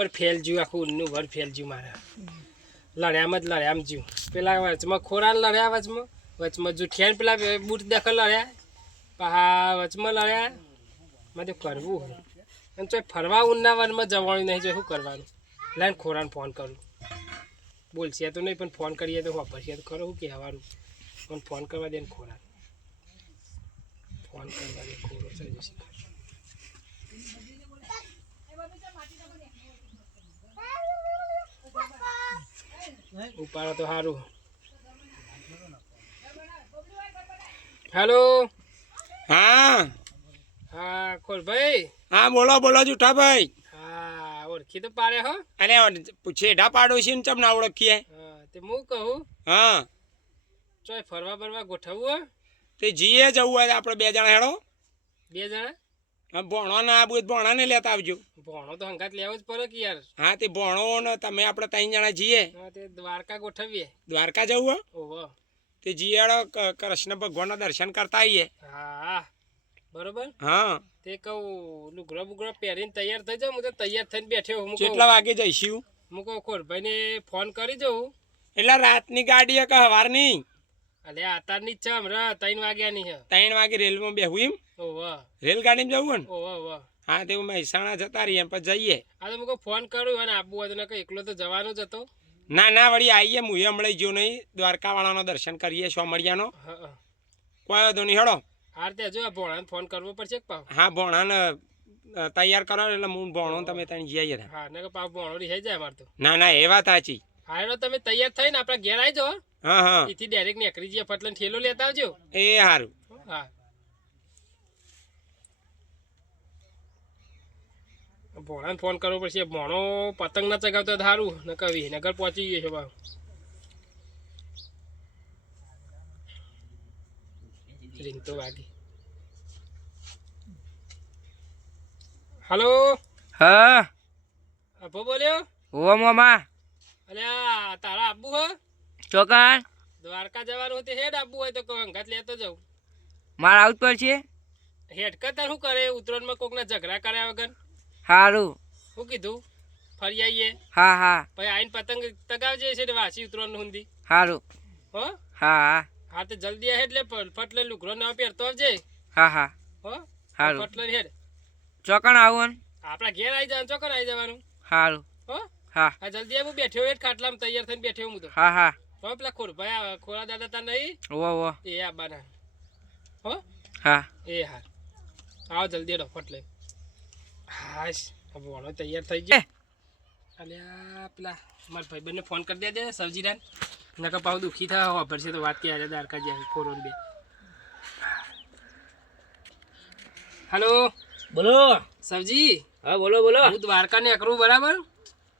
ઉપર ફેલ જ્યું આખું ઊનનું ભર ફેલ જ્યું મારે લડ્યામાં જ લડ્યામાં જ્યું પેલા વચમાં ખોરાન લડ્યા વચમાં જૂઠિયાને પેલા બૂટ દખલ લડ્યા પહા વચમાં લડ્યા મારે કરવું હોય અને તો ફરવા ઊનના વનમાં જવાનું નહીં જો શું કરવાનું લાઈને ખોરાને ફોન કરું બોલશે તો નહીં પણ ફોન કરીએ તો વાપરશે તો ખરો શું કહેવાનું પણ ફોન કરવા દે ને ખોરાક ફોન કરવા દે ખોરો થઈ જશે ઉપાડો તો સારું હેલો હા હા ખોલભાઈ હા બોલો બોલો જુઠાભાઈ હા ઓળખી તો પાડે હો અને છેડા પાડોશી ને ચમ ના ઓળખીએ હા તે હું કહું હા ચોય ફરવા બરવા ગોઠવવું તે જીએ જવું હોય આપણે 2 જણા હેડો 2 જણા હા ભણો ના આવું ભણો ને લેતા આવજો ભણો તો હંગાત લેવો જ પડે કે યાર હા તે ભણો ને તમે આપણે 3 જણા જીએ હા તે દ્વારકા ગોઠવીએ દ્વારકા જવું હો ઓહો તે જીએડો કૃષ્ણ ભગવાનના દર્શન કરતા આવીએ હા બરોબર હા તે કહું લુગડા બુગડા પહેરીને તૈયાર થઈ જાઉં હું તો તૈયાર થઈને બેઠ્યો હું કેટલા વાગે જઈશું હું કહું ખોરભાઈને ફોન કરી જઉં એટલે રાતની ગાડી કે સવારની અલે આતારની જ છે હમણાં 3 વાગ્યાની છે 3 વાગે રેલમાં બેહવું એમ ઓહો રેલગાડીમાં જવું ને ઓહો ઓહો હા તે મહેસાણા જતા રહીએ પછી જઈએ આ તો મુકો ફોન કર્યો અને આપવું હોય તો નકર એકલો તો જવાનો જ હતો ના ના વળી આવીએ મુએ હમણાં જો નહીં દ્વારકાવાળાનો દર્શન કરીએ સોમળિયાનો હા કોઈ વાંધો નહીં હેડો હાર તે જો ભોણાને ફોન કરવો પડશે કે પાવ હા ભોણાને તૈયાર કરો એટલે હું ભોણો તમે ત્યાં જઈએ હા નકર પાવ ભોણો રહી જાય અમાર તો ના ના એ વાત સાચી હા એનો તમે તૈયાર થઈને આપણા ઘેર આવી જાઓ હા હા એથી ડાયરેક્ટ નીકળી જઈએ ફટલે ઠેલો લેતા આવજો એ સારું હા ભોણાને ફોન કરવો પડશે ભોણો પતંગ ના ચગાવતો સારું નકર વિનગર પહોંચી ગયો છે બાવ રીંગ તો વાગી હલો હા અભો બોલ્યો ઓ મામા અલે આ તારા આબુ હો ચોકન દ્વારકા જવાનું હતું હેડ આબુ હોય તો કહો અંગાત લેતો જાઉં મારે આવું જ પડશે હેડ કરતા શું કરે ઉત્તરાયણમાં કોકના ઝઘડા કર્યા વગર સારું શું કીધું ફરી આવીએ હા હા પછી આઈને પતંગ તગાવજે છે ને વાસી ઉત્તરાયણ સુધી સારું હો હા હા હા તો જલ્દી હેડ એટલે ફટલે લુગરો ના પહેરતો આવજે હા હા હો સારું ફટલે હેડ ચોકન આવું આપણા ઘેર આવી જવાનું ચોકર આવી જવાનું સારું હો હા હા જલ્દી હું બેઠ્યો હેડ ખાટલામાં તૈયાર થઈને બેઠ્યો હું તો હા હા હો પેલા ખોરભાઈ ખોરા દાદા તા નહીં ઓ એ આબાના હો હા એ હા આવો જલ્દી હેડો ફટલે હાશ ભણો તૈયાર થઈ ગયો અલ્યા પેલા મારા ભાઈબંધને ફોન કરી દેજે સબજીરાન નકર પાછું દુઃખી થાય વાપર છે તો વાત કે આજે દ્વારકા જાય ફોરોન બે હલો બોલો સબજી હા બોલો બોલો હું દ્વારકા ને એકરું બરાબર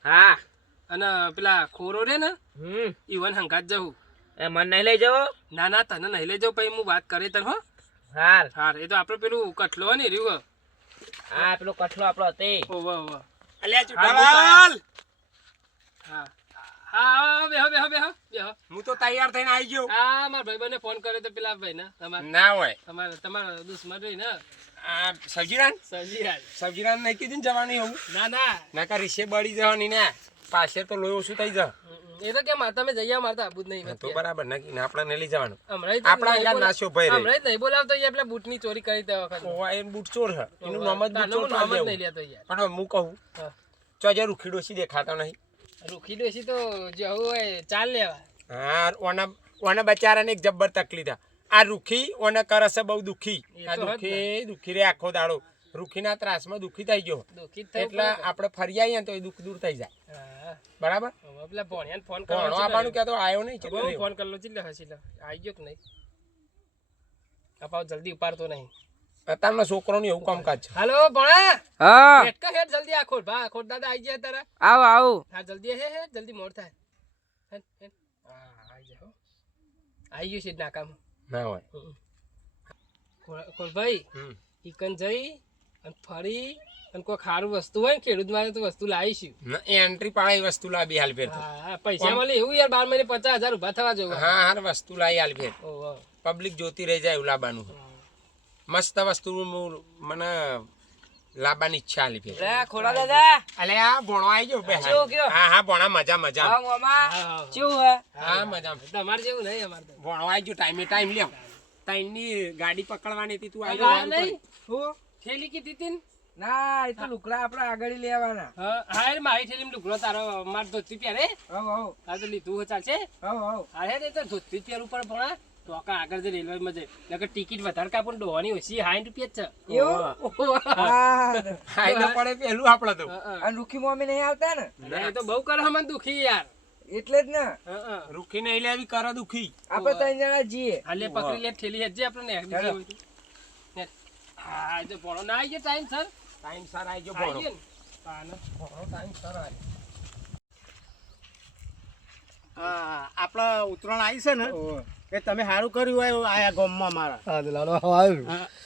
હા અને પેલા ખોરો રે ને ઈવન હંગાત જવું એ મન નહીં લઈ જાઓ ના ના તને નહીં લઈ જાઉં પછી હું વાત કરે તને હો હાર હા એ તો આપણે પેલું કઠલો હોય ને રહ્યું હા પેલો કઠલો આપણો તે ઓહો ઓહો અલ્યા જુઠાલાલ હા હા બેહો બેહો બેહો બેહો હું તો તૈયાર થઈને આવી ગયો હા મારા ભાઈબંધને ફોન કર્યો તો પેલા ભાઈ ને ના હોય તમારા દુશ્મન રહી ને આ સબ્જીરાન સબજીરાન સબ્જીરાન નહીં કીધું ને જવાની એવું ના ના નાકા રીસે બળી જવાની ને પાછળ તો લોહી ઓછું થઈ જા એ તો કે તમે જઈએ મારતા આબુ જ નહીં તો બરાબર નક્કી ને આપણે નહીં લઈ જવાનું હમણાં આપણા અંગાત નાસ્યો ભાઈ રે હમણાં નહીં બોલાવતો યાર પેલા બૂટની ચોરી કરી તે વખત ઓવા એ બૂટ ચોર છે એનું નામ જ બૂટ ચોર નામ જ પાડી નહીં દેવું. લેતો યાર પણ હવે હું કહું હા. ચોજે રૂખી ડોસી દેખાતો નહીં રૂખી ડોસી તો જવું હોય ચાલ લેવા હા ઓના બચારાને એક જબ્બર તકલીફ આ રૂખી ઓને કરશે બહુ દુખી એ આ તો હજ ને. દુખી રે આખો દાડો રૂખીના ત્રાસમાં દુખી થઈ ગયો દુઃખી જ થવું એટલે પડે. આપણે ફરી આવીએ ને તો એ દુઃખ દૂર થઈ જાય હા બરાબર હવે પેલા ભણ્યાને ફોન ભણો કરવાનો આપવાનું કહેતો આવ્યો નહીં છે ચલો રહ્યો. ફોન કરલો ચીલે હસી લે આવી ગયો કે નહીં અપાવ જલ્દી ઉપાડતો નહીં અત્યારનો છોકરોનું એવું કામકાજ છે હાલો ભણા હા હેડ કા હેડ જલ્દી આ ખોટ દાદા આવી જાય તારા આવો આવો હા જલ્દી હે જલ્દી મોડ થાય હેડ હેડ હા આવી જાય હો આવી ગયું છે નાકામ ના હોય ભાઈ હમ. ચિકન જઈ અને ફરી અને કોઈ ખારું વસ્તુ હોય ને ખેડૂત મારે તો વસ્તુ લાવીશું ના, એ એન્ટ્રી પાડે વસ્તુ લાવી હાલ ફેર તો. હા પૈસા મળે એવું યાર 12 મહિને 50,000 ઉભા થવા જવું હા હાર વસ્તુ લાવી હાલ ફેર ઓહો પબ્લિક જોતી રહી જાય એવું લાવવાનું મસ્ત વસ્તુ મને લાવવાની ઈચ્છા આલી ફેર લે ખોલા દાદા અલે આ ભણો આવી ગયો બે કેવું કયો? હા હા ભણા મજા મજા હા મામા હા. કેવું હે હા મજા તમારે જેવું નહીં અમારે તો ભણો આવી ગયો ટાઈમ લ્યો તાઈની ગાડી પકડવાની હતી તું આવી આ ગયો નહીં હું થેલી કીધી હતી ને ના એ તો લુકડા આપણે આગળ લેવાના હા એ મારી થેલીમાં લુગડો તારો માર ધોતી પહેરે હવ હવ આ તો લીધું હોય ચાલશે હવ હવ હા હે તો ધોતી પહેર ઉપર ભણા તો આખા આગળ જે રેલવેમાં જાય નકર ટિકિટ વધારે કાપડ ડોવાની ઓછી 60 રૂપિયા જ છે એવું હા હાઈ ન પડે પેલું આપણે તો અને રૂખી મમ્મી નહીં આવતા ને એ તો બહુ કરે મને દુખી યાર એટલે જ ને રૂખી નહીં લેવી કરો દુખી આપણે ત્રણ જણા જઈએ હાલે પકડી લે થેલી હેજે આપણે ને હેડી હોય તો હા જો ભણો ના આવી ગયો ટાઈમ સર ટાઈમ સર આવી ગયો આવી ભણો ગયો ને પાનો ભણો ટાઈમ સર આવી આપણે ઉત્તરાયણ આવી છે ને એ તમે સારું કર્યું હોય આયા ગામમાં મારા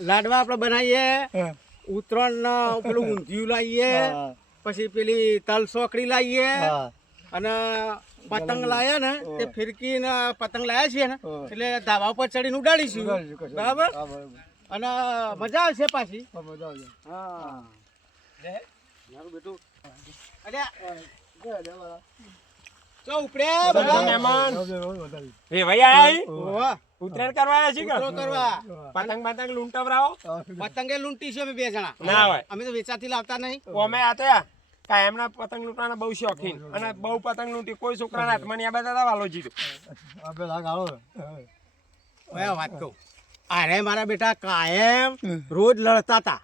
લાડવા આપણે બનાવીએ ઉત્તરાયણ પેલું ઊંધિયું લાવીએ પછી પેલી તલ સોકડી લાવીએ અને પતંગ લાયા ને તે ફિરકી ને પતંગ લાયા છીએ ને એટલે ધાબા ઉપર ચડીને ઉડાડીશું બરાબર અને મજા આવશે પાછી હા મારું બેટું અલ્યા ચો ઉપડે બધા મહેમાન એ ભાઈ આઈ ઓવા ઉત્તરાયણ કરવા આવ્યા છે ઉતરો કરવા પતંગ લૂંટાવરાવો પતંગે લૂંટી છે અમે બે જણા ના હોય અમે તો વેચાતી લાવતા નહીં અમે આ તો કાયમના પતંગ લૂંટવાના બહુ શોખીન અને બહુ પતંગ લૂંટી કોઈ છોકરાના હાથમાં નહીં આ બધા વાલો જીતો હવે વાત કહું અરે મારા બેટા કાયમ રોજ લડતા હતા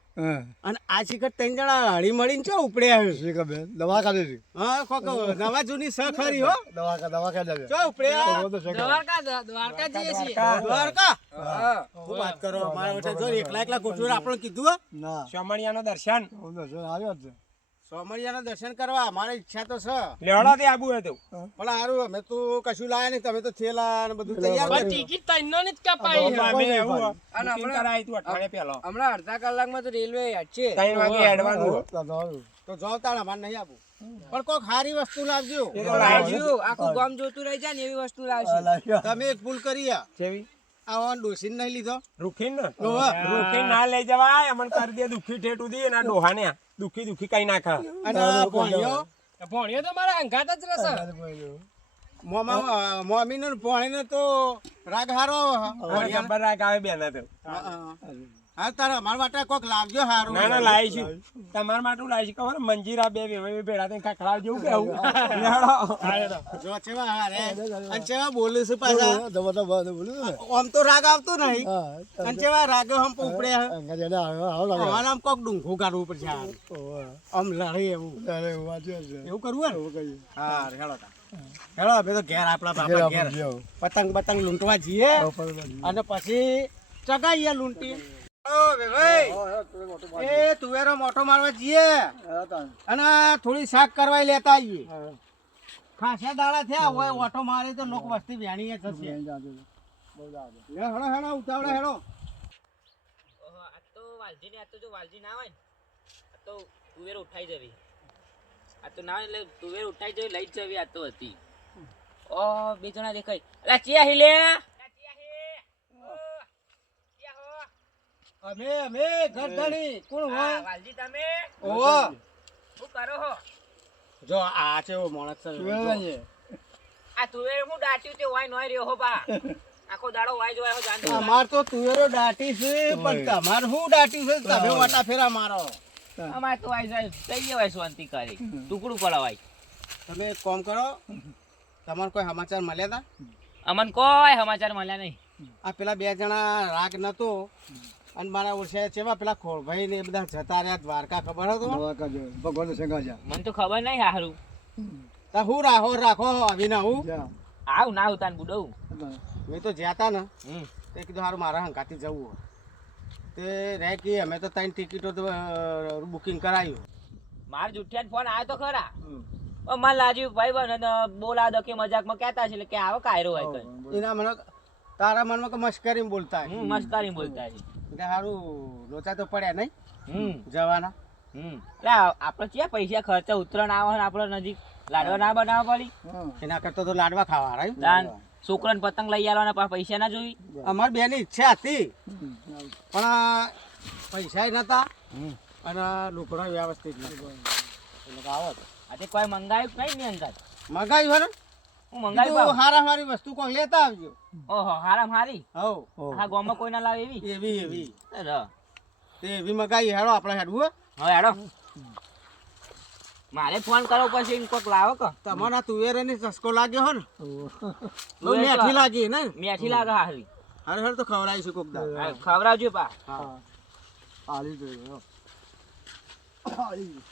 અને આ શિખર ત્રણ જણા હળી મળીને ચો ઉપડે આવ્યો દવા કાઢી હતી હા કોક નવા જૂની સ ખરી હો દવા કાઢી ચો ઉપડે દ્વારકા જઈએ છીએ દ્વારકા હા શું વાત કરો મારા બેટા જો એકલા ગોઠવું આપણે કીધું હો ના ચોમણિયાનો દર્શન આવ્યો જ છે સોમરિયાના દર્શન કરવા મારી ઈચ્છા તો છે લેવડો તે આબુ હતું પણ સારું અમે તો કશું લાયા નહીં તમે તો થેલા ને બધું તૈયાર પણ કર્યું. ટિકિટ તઈનો ની જ કપાઈ અમે એવું અને બુકિંગ કરાવી તું અઠવાડિયે પહેલો હમણાં અડધા કલાકમાં તો રેલવે છે 3 વાગે હેડવાનું તો જાઓ તાણ અમારે નહીં આપું પણ કોઈક સારી વસ્તુ લાવજો એ તો લાવજો. આખું ગામ જોતું રહી જાય ને એવી વસ્તુ લાવશે તમે એક ભૂલ કરી કેવી આ ડોસીને નહીં લીધો રૂખીન ને ઓવા. રૂખીન ના લઈ જવાય અમન કરી દે દુખી ઠેઠું દે ના ડોહાને દુખી કઈ નાખા અને ભણ્યો ભણ્યો તો મારા અંગાત જ રહેશે મોમીને ને ભણીને તો રાગ હારો મને ખબર રાખ આવે બેના તો હા તારા અમારા માટે કોક લાવજો હારું ના ના લાવીશું તમારા માટે લાવીશું ખબર મંજીરા બે ભેળા થઈને ખખડાવ જેવું કેવું જો ચેવા હારે અને ચેવા બોલે છે પાછા દવા દવા બોલ્યું ને આમ તો રાગ આવતો નહીં અને ચેવા રાગ હમ ઉપડે અંગા જઈને આવો લાગે અમારે આમ કોક ડુંખું કાઢવું પડશે હારું. આમ લડે એવું અરે વાંચ્યું છે એવું કરવું એવું કહીએ હા હેડો હેડો અમે તો ઘેર આપણા બાપા ઘેર પતંગ લૂંટવા જઈએ અને પછી ચગાઈએ લૂંટી એ તુવેરો મોટો મારવા જઈએ અને થોડી શાક કરવા લેતા આવીએ ખાસા દાડા થયા હોય ઓટો મારે તો લોક વસ્તી વેણીએ થશે હેડો હેડો ઉતાવળે હેડો આ તો વાલજી ને આ તો જો વાલજી ના હોય ને આ તો તુવેર ઉઠાઈ જવી આ તો ના હોય એટલે તુવેર ઉઠાઈ જવી લઈ જ જવી આ તો હતી ઓ બે જણા દેખાય અલા ચિયા हिले અમે ગરધણી કોણ હોય વાલજી તમે ઓવો શું કરો હો જો આ છે એવો માણસ છે આ તુવેર હું દાટ્યું તે વાય નોય રહ્યો હો બા આખો દાડો વાય જોય હો જાન અમાર તો તુવેરો દાટી છે પણ તમાર શું દાટી છે તમે વાટા ફેરા મારો અમાર તો વાય જાય કઈ જવાય શાંતિ કરી ટુકડું પડાવાય તમે એક કામ કરો તમારે કોઈ સમાચાર મળ્યા હતા અમન કોઈ સમાચાર મળ્યા નહીં આ પેલા બે જણા રાગ નતો અને મારા ઓછે ચેવા પેલા ખોળભાઈ ને એ બધા જતા રહ્યા દ્વારકા ખબર હતો દવા કાઢી ભગવાન શંકા જા મને તો ખબર નહીં હારું તા હું રાખો આવીને હું આવ ના ઉતાન બુડવ મેં તો જ્યાં તા ને હમ તે કીધું સારું મારા હંકાથી જવું હોય તે રહે કે અમે તો 3 ટિકિટો તો બુકિંગ કરાયું માર જુઠિયાન ફોન આવ્યો તો ખરા મને લાગ્યું ભાઈ બન બોલા દો કે મજાકમાં કહેતા છે એટલે કે આવો કાયરો હોય કઈ એના મને તારા મનમાં કે મશ્કરીમાં બોલતા હોય મસ્કારી બોલતા છે એટલે સારું લોચા તો પડ્યા નહીં હમ જવાના એટલે આપણે ક્યાં પૈસા ખર્ચા ઉતરણ આવે ને આપણે નજીક લાડવા ના બનાવવા પડી એના કરતા તો લાડવા ખાવા રાય દાન છોકરાને પતંગ લઈ આવવાના પાછા પૈસા ના જોઈ અમારી બેની ઈચ્છા હતી પણ પૈસા નતા અને લુગડા વ્યવસ્થિત નાખો. આજે કોઈ મંગાયું કઈ નહીં અંગાત મંગાવ્યું હે ને હું મંગાવી કીધું પાઉં. હારા હારી વસ્તુ કોઈ લેતા આવજો. ઓહો હારામ હારી હવ હા ગામમાં કોઈ ના લાવે એવી એવી ર તે એવી મગાઈ હેડો આપણે હેડવું હે? હવે હેડો મારે ફોન કરવો પછી એમ કોક લાવો કે તમારા તુવેરની ચસ્કો લાગ્યો હે ને બહુ તુવેર મેઠી તો- લાગી ને મેઠી લાગે હારી હારે હારે તો ખવડાવીશું કોક દાડો. હા, ખવડાવજો પા હા આલી જોઈએ. આલી.